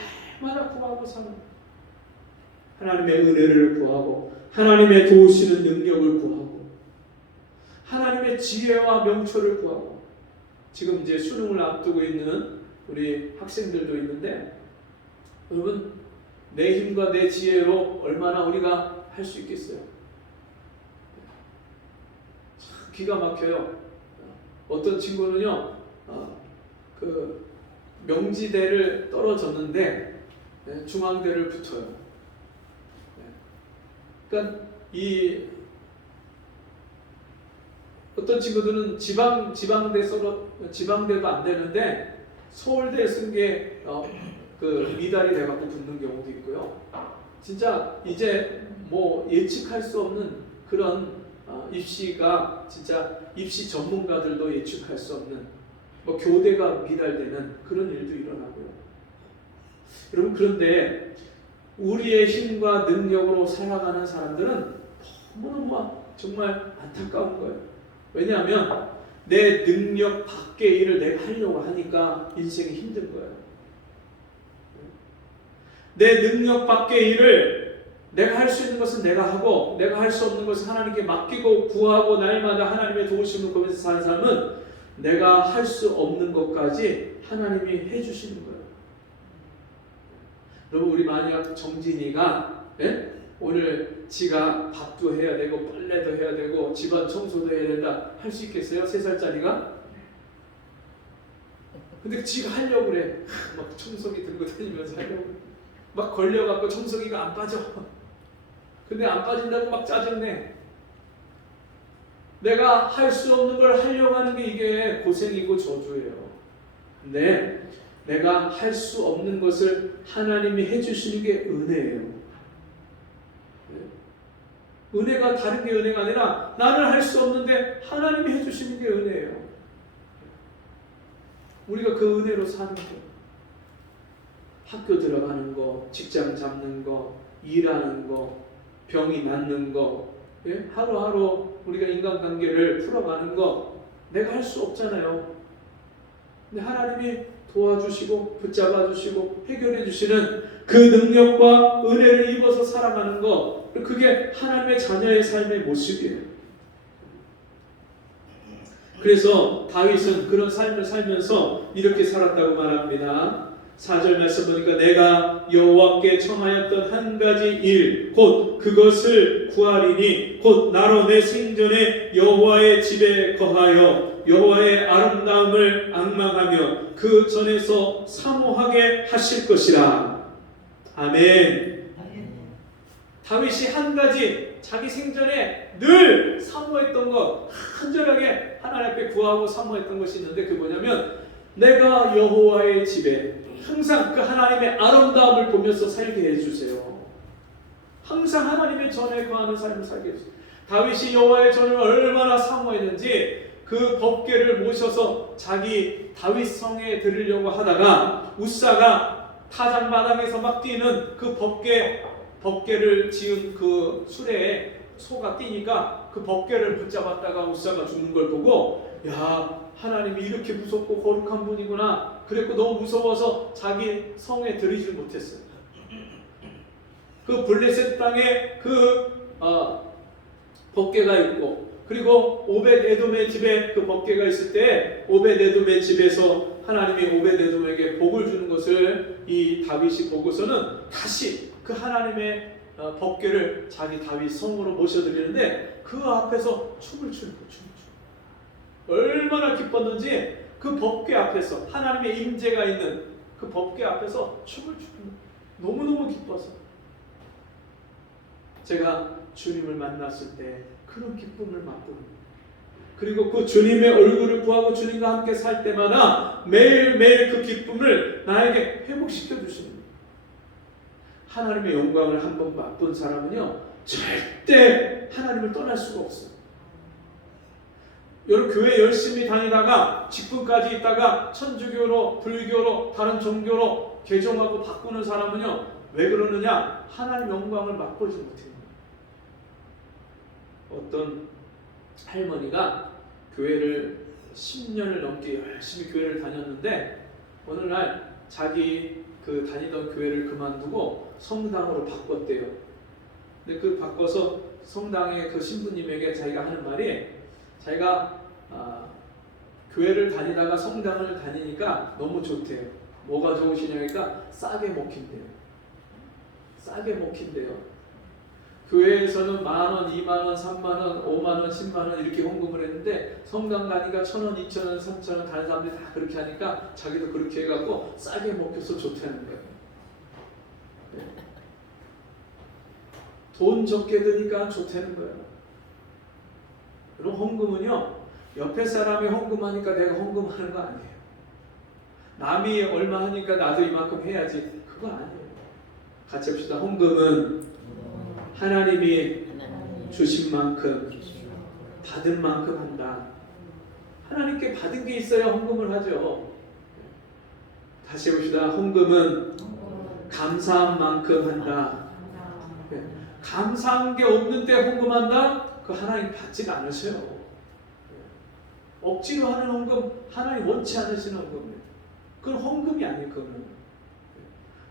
날마다 구하고 사는, 하나님의 은혜를 구하고 하나님의 도우시는 능력을 구하고 하나님의 지혜와 명철을 구하고, 지금 이제 수능을 앞두고 있는 우리 학생들도 있는데 여러분, 내 힘과 내 지혜로 얼마나 우리가 할 수 있겠어요? 참 기가 막혀요. 어떤 친구는요, 그 명지대를 떨어졌는데 중앙대를 붙어요. 그러니까 이 어떤 친구들은 지방대도 안 되는데 서울대에 쓴 게 그 미달이 돼갖고 붙는 경우도 있고요. 진짜 이제 뭐 예측할 수 없는 그런 입시가, 진짜 입시 전문가들도 예측할 수 없는 뭐 교대가 미달되는 그런 일도 일어나고요. 여러분, 그런데 우리의 힘과 능력으로 살아가는 사람들은 너무너무 정말 안타까운 거예요. 왜냐하면 내 능력 밖의 일을 내가 하려고 하니까 인생이 힘든 거예요. 내 능력 밖의 일을 내가 할 수 있는 것은 내가 하고 내가 할 수 없는 것은 하나님께 맡기고 구하고 날마다 하나님의 도우심을 보면서 사는 사람은 내가 할 수 없는 것까지 하나님이 해주시는 거예요. 여러분, 우리 만약 정진이가 오늘 지가 밥도 해야 되고 빨래도 해야 되고 집안 청소도 해야 된다 할 수 있겠어요? 3살짜리가? 근데 지가 하려고 그래. 막 청소기 들고 다니면서 하려고 그래. 막 걸려갖고 청소기가 안 빠져. 근데 안 빠진다고 막 짜증내. 내가 할 수 없는 걸 하려고 하는 게 이게 고생이고 저주예요. 근데 내가 할 수 없는 것을 하나님이 해주시는 게 은혜예요. 은혜가 다른 게 은혜가 아니라 나는 할 수 없는데 하나님이 해주시는 게 은혜예요. 우리가 그 은혜로 사는 거예요. 학교 들어가는 거, 직장 잡는 거, 일하는 거, 병이 낫는 거, 하루하루 우리가 인간관계를 풀어가는 거 내가 할 수 없잖아요. 근데 하나님이 도와주시고 붙잡아 주시고 해결해 주시는 그 능력과 은혜를 입어서 살아가는 거, 그게 하나님의 자녀의 삶의 모습이에요. 그래서 다윗은 그런 삶을 살면서 이렇게 살았다고 말합니다. 4절 말씀 보니까 내가 여호와께 청하였던 한 가지 일 곧 그것을 구하리니 곧 나로 내 생전에 여호와의 집에 거하여 여호와의 아름다움을 앙망하며 그 전에서 사모하게 하실 것이라. 아멘. 다윗이 한 가지 자기 생전에 늘 사모했던 것, 간절하게 하나님 앞에 구하고 사모했던 것이 있는데 그게 뭐냐면 내가 여호와의 집에 항상 그 하나님의 아름다움을 보면서 살게 해주세요. 항상 하나님의 전에 거하는 삶을 살게 해주세요. 다윗이 여호와의 전을 얼마나 사모했는지 그 법궤를 모셔서 자기 다윗 성에 들으려고 하다가 우사가 타작 마당에서 막 뛰는 그 법궤를 지은 그 수레에 소가 뛰니까 그 법궤를 붙잡았다가 우사가 죽는 걸 보고, 야, 하나님이 이렇게 무섭고 거룩한 분이구나. 그랬고 너무 무서워서 자기 성에 들이질 못했어요. 그 블레셋 땅에 그 법궤가 있고, 그리고 오벳 에돔의 집에 그 법궤가 있을 때 오벳 에돔의 집에서 하나님이 오벳 에돔에게 복을 주는 것을 이 다윗이 보고서는 다시 그 하나님의 법궤를 자기 다윗 성으로 모셔드리는데 그 앞에서 춤을 추는 거예요. 얼마나 기뻤는지 그 법궤 앞에서, 하나님의 임재가 있는 그 법궤 앞에서 춤을 추는 거예요. 너무너무 기뻐서. 제가 주님을 만났을 때 그런 기쁨을 맛보는 거예요. 그리고 그 주님의 얼굴을 구하고 주님과 함께 살 때마다 매일매일 그 기쁨을 나에게 회복시켜 주시는 거예요. 하나님의 영광을 한번 맛본 사람은요, 절대 하나님을 떠날 수가 없어요. 여러분, 교회 열심히 다니다가 직분까지 있다가 천주교로, 불교로, 다른 종교로 개종하고 바꾸는 사람은요, 왜 그러느냐? 하나님 영광을 맛보지 못해요. 어떤 할머니가 교회를 10년을 넘게 열심히 교회를 다녔는데 어느 날 자기 그 다니던 교회를 그만두고 성당으로 바꿨대요. 근데 그 바꿔서 성당의 그 신부님에게 자기가 하는 말이, 자기가 교회를 다니다가 성당을 다니니까 너무 좋대요. 뭐가 좋으시냐니까 싸게 먹힌대요. 싸게 먹힌대요. 교회에서는 10,000원, 20,000원, 30,000원, 50,000원, 100,000원 이렇게 헌금을 했는데 성당 가니까 1,000원, 2,000원, 3,000원 다른 사람들이 다 그렇게 하니까 자기도 그렇게 해갖고 싸게 먹혀서 좋다는 거예요. 돈 적게 드니까 좋다는 거예요. 그럼 헌금은요, 옆에 사람이 헌금하니까 내가 헌금하는 거 아니에요. 남이 얼마 하니까 나도 이만큼 해야지, 그거 아니에요. 같이 합시다. 헌금은 하나님이 주신 만큼, 받은 만큼 한다. 하나님께 받은 게 있어야 헌금을 하죠. 다시 해봅시다. 헌금은 감사한 만큼 한다. 감사한 게 없는데 헌금한다? 그 하나님 받지 않으세요. 억지로 하는 헌금, 하나님 원치 않으시는 헌금이에요. 그건 헌금이 아니에요. 그거는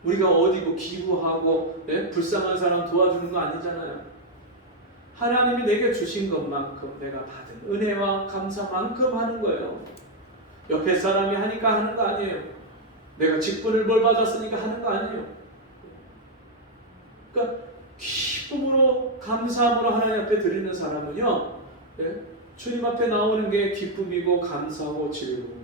우리가 어디 뭐 기부하고 불쌍한 사람 도와주는 거 아니잖아요. 하나님이 내게 주신 것만큼 내가 받은 은혜와 감사만큼 하는 거예요. 옆에 사람이 하니까 하는 거 아니에요. 내가 직분을 뭘 받았으니까 하는 거 아니에요. 그러니까 기쁨으로, 감사함으로 하나님 앞에 드리는 사람은요, 주님 앞에 나오는 게 기쁨이고 감사하고 즐거움.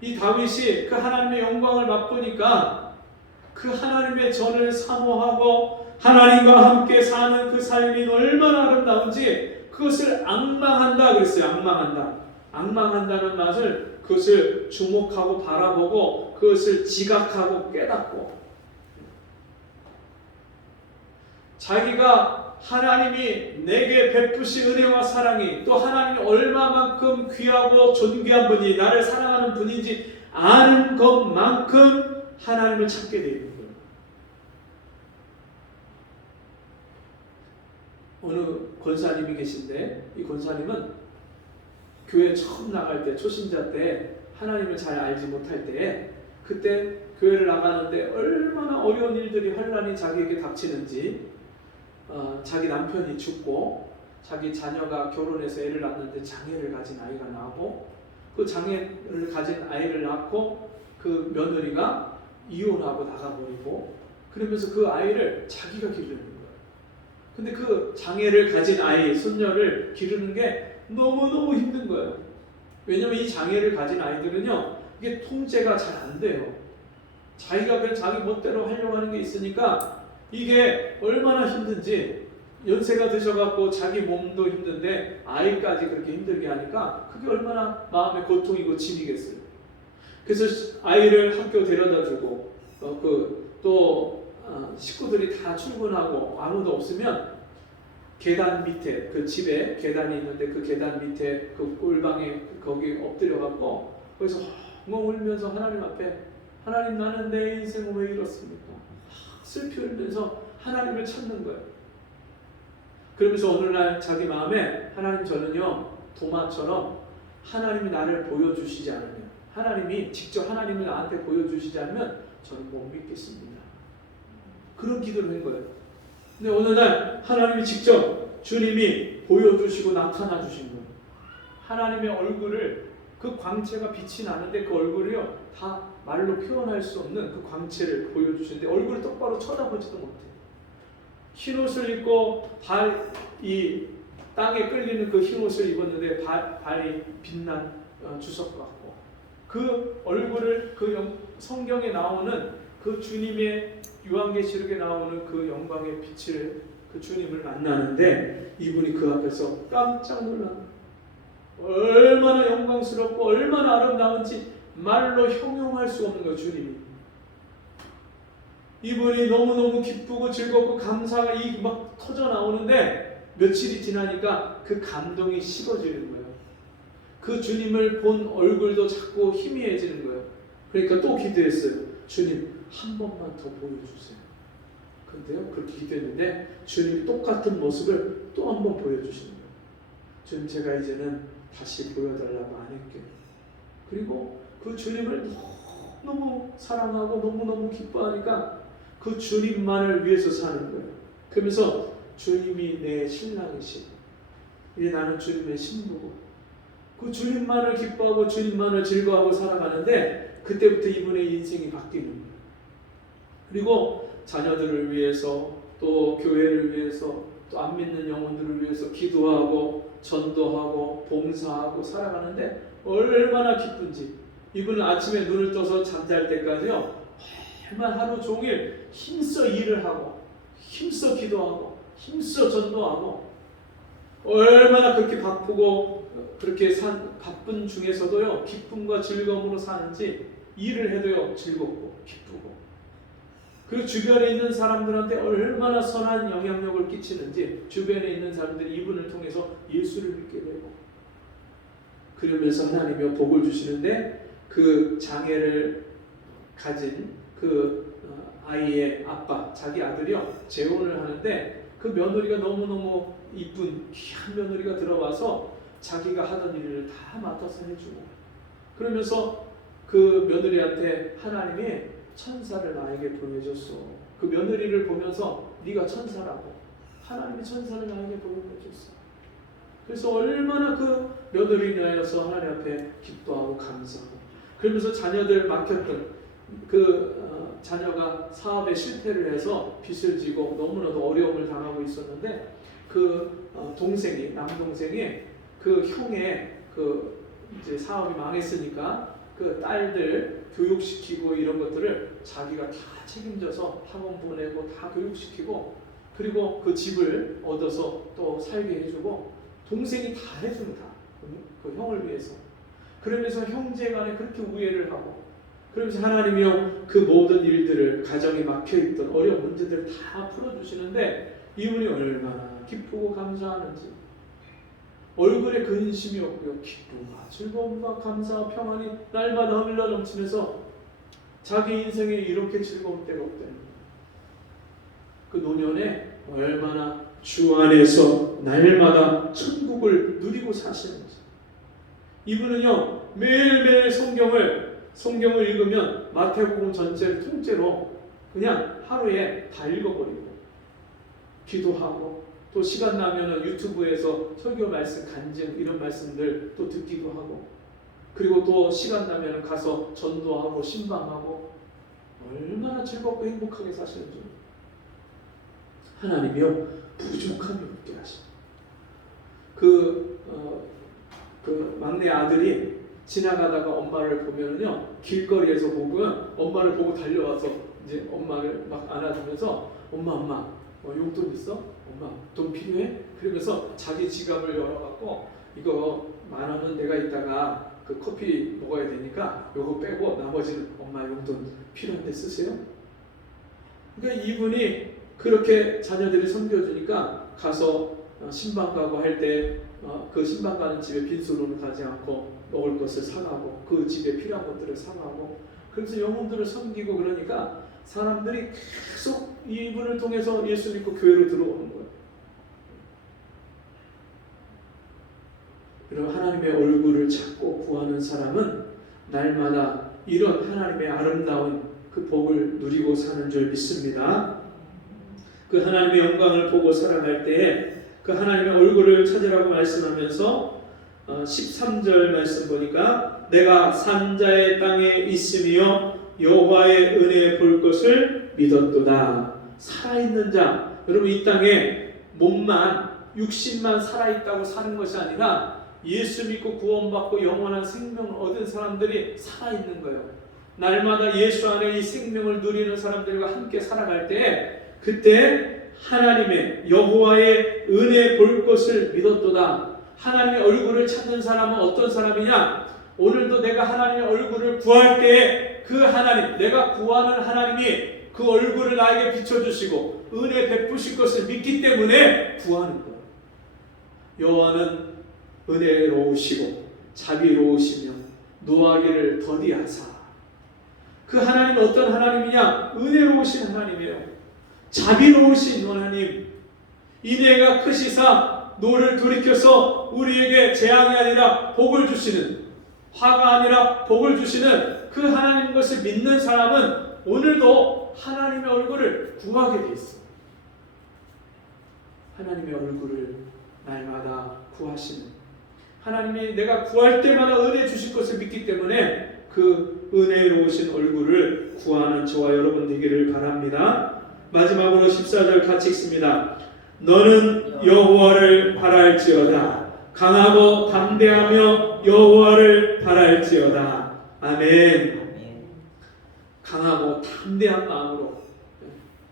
이 다윗이 그 하나님의 영광을 맛보니까 그 하나님의 전을 사모하고 하나님과 함께 사는 그 삶이 얼마나 아름다운지 그것을 앙망한다 그랬어요. 앙망한다는 맛을, 그것을 주목하고 바라보고 그것을 지각하고 깨닫고, 자기가 하나님이 내게 베푸신 은혜와 사랑이, 또 하나님이 얼마만큼 귀하고 존귀한 분이, 나를 사랑하는 분인지 아는 것만큼 하나님을 찾게 되는 거예요. 어느 권사님이 계신데, 이 권사님은 교회 처음 나갈 때, 초신자 때 하나님을 잘 알지 못할 때, 그때 교회를 나가는데 얼마나 어려운 일들이, 환난이 자기에게 닥치는지, 자기 남편이 죽고 자기 자녀가 결혼해서 애를 낳는데 장애를 가진 아이가 나고, 그 장애를 가진 아이를 낳고 그 며느리가 이혼하고 나가버리고, 그러면서 그 아이를 자기가 기르는 거예요. 근데 그 장애를 가진 아이, 손녀를 기르는 게 너무너무 힘든 거예요. 왜냐면 이 장애를 가진 아이들은요, 이게 통제가 잘 안 돼요. 자기가 그냥 자기 멋대로 하려고 하는 게 있으니까 이게 얼마나 힘든지, 연세가 드셔갖고 자기 몸도 힘든데 아이까지 그렇게 힘들게 하니까 그게 얼마나 마음의 고통이고 짐이겠어요. 그래서 아이를 학교 데려다주고 또 식구들이 다 출근하고 아무도 없으면 계단 밑에 그 집에 계단이 있는데 그 계단 밑에 그 꿀방에 거기 엎드려 갖고 거기서 엉엉 울면서 하나님 앞에 하나님 나는 내 인생은 왜 이렇습니까? 슬피 울면서 하나님을 찾는 거예요. 그러면서 어느 날 자기 마음에 하나님 저는요 도마처럼 하나님이 나를 보여주시지 않으면 하나님이 직접 하나님을 나한테 보여주시지 않으면 저는 못 믿겠습니다. 그런 기도를 한 거예요. 근데 어느 날 하나님이 직접 주님이 보여주시고 나타나 주신 거예요. 하나님의 얼굴을 그 광채가 빛이 나는데 그 얼굴이요 다 말로 표현할 수 없는 그 광채를 보여주시는데 얼굴을 똑바로 쳐다보지도 못해요. 흰 옷을 입고 이 땅에 끌리는 그 흰 옷을 입었는데 발이 빛난 주석 같고 그 얼굴을 성경에 나오는 그 주님의 요한계시록에 나오는 그 영광의 빛을 그 주님을 만나는데 이분이 그 앞에서 깜짝 놀란 얼마나 영광스럽고 얼마나 아름다운지 말로 형용할 수 없는 거 주님이. 이분이 너무너무 기쁘고 즐겁고 감사가 막 터져 나오는데 며칠이 지나니까 그 감동이 식어지는 거예요. 그 주님을 본 얼굴도 자꾸 희미해지는 거예요. 그러니까 또 기도했어요. 주님 한 번만 더 보여주세요. 근데요 그렇게 기도했는데 주님이 똑같은 모습을 또 한 번 보여주시는 거예요. 주님 제가 이제는 다시 보여달라고 안 할게요. 그리고 그 주님을 너무 사랑하고 너무너무 기뻐하니까 그 주님만을 위해서 사는 거예요. 그러면서 주님이 내 신랑이시고 이제 나는 주님의 신부고 그 주님만을 기뻐하고 주님만을 즐거워하고 살아가는데 그때부터 이분의 인생이 바뀌는 거예요. 그리고 자녀들을 위해서 또 교회를 위해서 또 안 믿는 영혼들을 위해서 기도하고 전도하고 봉사하고 살아가는데 얼마나 기쁜지 이분은 아침에 눈을 떠서 잠잘 때까지요 정말 하루 종일 힘써 일을 하고 힘써 기도하고 힘써 전도하고 얼마나 그렇게 바쁘고 그렇게 바쁜 중에서도요 기쁨과 즐거움으로 사는지 일을 해도요 즐겁고 기쁘고 그리고 주변에 있는 사람들한테 얼마나 선한 영향력을 끼치는지 주변에 있는 사람들이 이분을 통해서 예수를 믿게 되고 그러면서 하나님이 복을 주시는데 그 장애를 가진 그 아이의 아빠 자기 아들이요 재혼을 하는데 그 며느리가 너무너무 이쁜 귀한 며느리가 들어와서 자기가 하던 일을 다 맡아서 해주고 그러면서 그 며느리한테 하나님이 천사를 나에게 보내줬어. 그 며느리를 보면서 네가 천사라고 하나님이 천사를 나에게 보내줬어. 그래서 얼마나 그 며느리냐여서 하나님 앞에 기뻐하고 감사하고 그러면서 자녀들 맡겼던 자녀가 사업에 실패를 해서 빚을 지고 너무나도 어려움을 당하고 있었는데 그 남동생이 그 형의 이제 사업이 망했으니까 그 딸들 교육시키고 이런 것들을 자기가 다 책임져서 학원 보내고 다 교육시키고 그리고 그 집을 얻어서 또 살게 해주고 동생이 다 해주는 그 형을 위해서 그러면서 형제간에 그렇게 우애를 하고 그러면서 하나님이요 그 모든 일들을 가정에 막혀있던 어려운 문제들을 다 풀어주시는데 이분이 얼마나 기쁘고 감사하는지 얼굴에 근심이 없고요 기쁨과 즐거움과 감사와 평안이 날마다 흘러 넘치면서 자기 인생에 이렇게 즐거운 때가 없다는 거예요. 그 노년에 얼마나 주 안에서 날마다 천국을 누리고 사시는지 이분은요 매일매일 성경을 읽으면 마태복음 전체를 통째로 그냥 하루에 다 읽어버리고 기도하고 또 시간 나면은 유튜브에서 설교 말씀 간증 이런 말씀들 또 듣기도 하고 그리고 또 시간 나면은 가서 전도하고 신방하고 얼마나 즐겁고 행복하게 사시는지 하나님이요 부족함이 없게 하십니다. 그 막내 아들이 지나가다가 엄마를 보면은요 길거리에서 보면 엄마를 보고 달려와서 이제 엄마를 막 안아주면서 엄마 용돈 있어? 엄마 돈 필요해? 그러면서 자기 지갑을 열어갖고 이거 10,000원은 내가 이따가 그 커피 먹어야 되니까 요거 빼고 나머지는 엄마 용돈 필요한데 쓰세요? 그러니까 이분이 그렇게 자녀들이 섬겨주니까 가서 신방 가고 할 때 그 신방 가는 집에 빈손으로 가지 않고 먹을 것을 사가고 그 집에 필요한 것들을 사가고 그래서 영혼들을 섬기고 그러니까 사람들이 계속 이분을 통해서 예수 믿고 교회로 들어오는 거예요. 여러분, 하나님의 얼굴을 찾고 구하는 사람은 날마다 이런 하나님의 아름다운 그 복을 누리고 사는 줄 믿습니다. 그 하나님의 영광을 보고 살아갈 때에 그 하나님의 얼굴을 찾으라고 말씀하면서 13절 말씀 보니까 내가 산자의 땅에 있으며 여호와의 은혜 볼 것을 믿었도다. 살아있는 자, 여러분 이 땅에 몸만 육신만 살아있다고 사는 것이 아니라 예수 믿고 구원받고 영원한 생명을 얻은 사람들이 살아있는 거예요. 날마다 예수 안에 이 생명을 누리는 사람들과 함께 살아갈 때 그때 하나님의 여호와의 은혜 볼 것을 믿었도다. 하나님의 얼굴을 찾는 사람은 어떤 사람이냐? 오늘도 내가 하나님의 얼굴을 구할 때에 그 하나님, 내가 구하는 하나님이 그 얼굴을 나에게 비춰주시고 은혜 베푸실 것을 믿기 때문에 구하는 거예요. 여호와는 은혜로우시고 자비로우시며 노하기를 더디하사. 그 하나님은 어떤 하나님이냐? 은혜로우신 하나님이에요. 자비로우신 하나님, 인애가 크시사 노를 돌이켜서 우리에게 재앙이 아니라 복을 주시는, 화가 아니라 복을 주시는 그 하나님 것을 믿는 사람은 오늘도 하나님의 얼굴을 구하게 돼 있어. 하나님의 얼굴을 날마다 구하시는 하나님이 내가 구할 때마다 은혜 주실 것을 믿기 때문에 그 은혜로우신 얼굴을 구하는 저와 여러분 되기를 바랍니다. 마지막으로 14절 같이 읽습니다. 너는 여호와를 바랄지어다. 강하고 담대하며 여호와를 바랄지어다. 아멘. 강하고 담대한 마음으로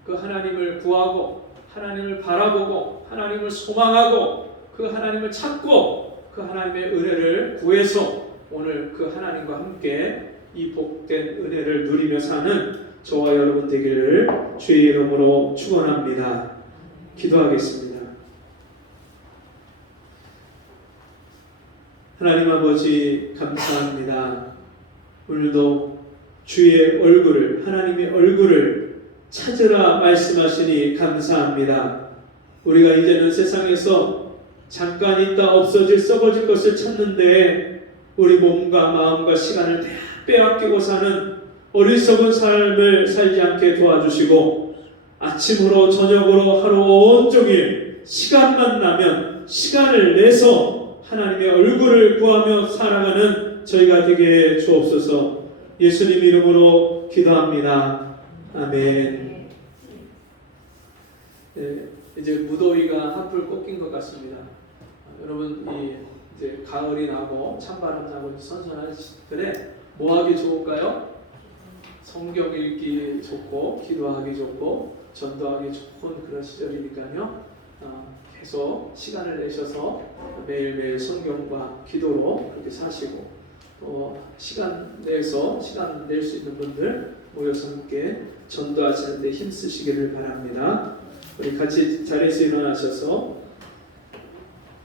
그 하나님을 구하고 하나님을 바라보고 하나님을 소망하고 그 하나님을 찾고 그 하나님의 은혜를 구해서 오늘 그 하나님과 함께 이 복된 은혜를 누리며 사는 저와 여러분 되기를 주의 이름으로 축원합니다. 기도하겠습니다. 하나님 아버지 감사합니다. 오늘도 주의 얼굴을, 하나님의 얼굴을 찾으라 말씀하시니 감사합니다. 우리가 이제는 세상에서 잠깐 있다 없어질 썩어질 것을 찾는데 우리 몸과 마음과 시간을 다 빼앗기고 사는 어리석은 삶을 살지 않게 도와주시고 아침으로 저녁으로 하루 온종일 시간만 나면 시간을 내서 하나님의 얼굴을 구하며 살아가는 저희가 되게 해 주옵소서. 예수님 이름으로 기도합니다. 아멘. 네, 이제 무더위가 한풀 꺾인 것 같습니다. 여러분 이제 가을이 나고 찬바람 나고 선선한 시절에 뭐 하기 좋을까요? 성경 읽기 좋고 기도하기 좋고 전도하기 좋은 그런 시절이니까요. 계속 시간을 내셔서 매일매일 성경과 기도로 그렇게 사시고 또 시간 내서 시간 낼 수 있는 분들 모여서 함께 전도하시는 데 힘쓰시기를 바랍니다. 우리 같이 자리에서 일어나셔서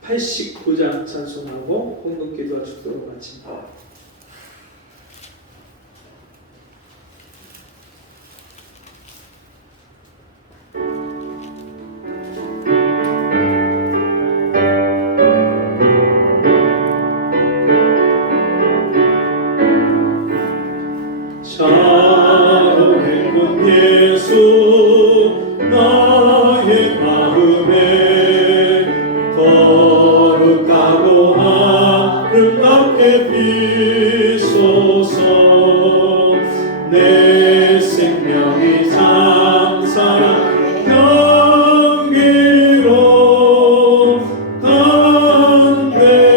89장 찬송하고 공동기도와 축도로 마칩니다. 사랑의 본 예수 나의 마음에 거룩하고 아름답게 비소서. 내 생명이 장사랑 경기로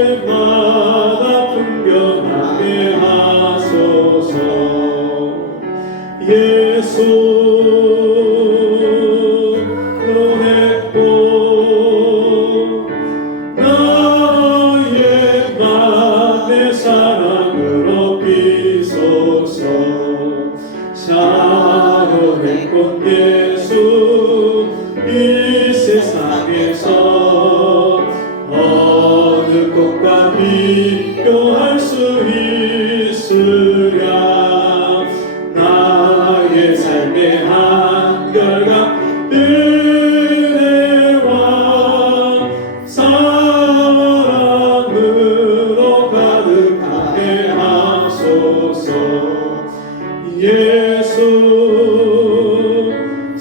간대마다 분별하게 하소서. 예수 노랬고 나의 맘의 사랑으로 비소서. 사랑의 꽃 예수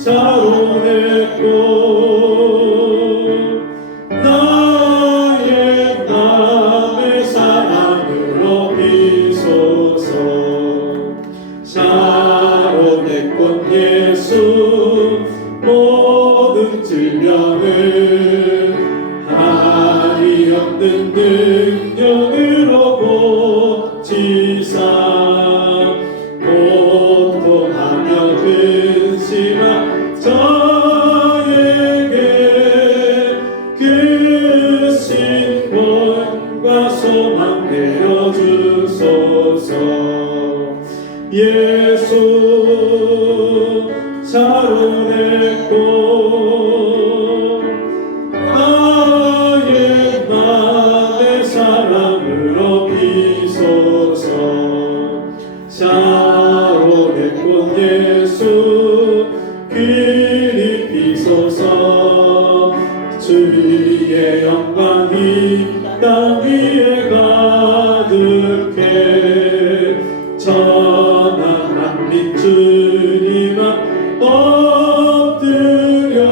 자로냈고 나의 맘의 사랑으로 비소서 자로냈건 예수 모든 질병을 한이 없는 능력으로 고치사 고통하며 근심한 저에게 그 신권과 소망 내어주소서 예수 자로냈고 나의 맘의 사랑으로 비소서 자로냈고 예수 귀리 비소서 주의 영광이 땅 위에 가득해 전한 만민 주님 앞 엎드려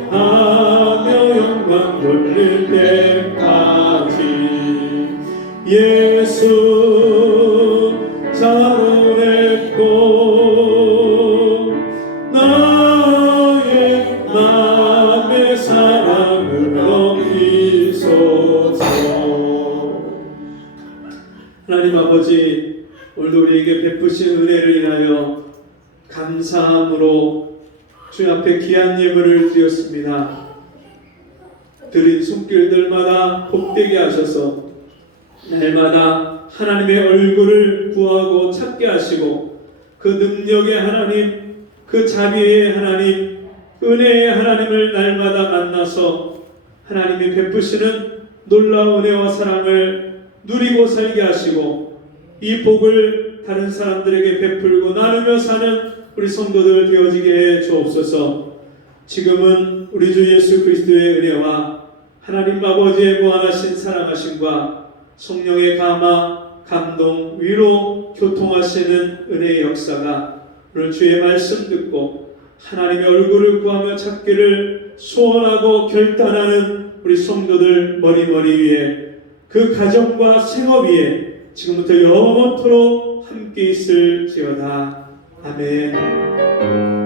경배하며 영광 돌릴 때까지 예수 자로냈고 나의 맘의 사랑으로 비소서 하나님 아버지 오늘도 우리에게 베푸신 은혜를 인하여 감사함으로 주 앞에 귀한 예물을 드렸습니다. 드린 손길들마다 복되게 하셔서 날마다 하나님의 얼굴을 구하고 찾게 하시고 그 능력의 하나님, 그 자비의 하나님, 은혜의 하나님을 날마다 만나서 하나님이 베푸시는 놀라운 은혜와 사랑을 누리고 살게 하시고 이 복을 다른 사람들에게 베풀고 나누며 사는 우리 성도들 되어지게 해 주옵소서. 지금은 우리 주 예수 그리스도의 은혜와 하나님 아버지의 무한하신 사랑하심과 성령의 감화, 감동, 위로, 교통하시는 은혜의 역사가 오늘 주의 말씀 듣고 하나님의 얼굴을 구하며 찾기를 소원하고 결단하는 우리 성도들 머리머리 위에 그 가정과 생업 위에 지금부터 영원토록 함께 있을지어다. 아멘.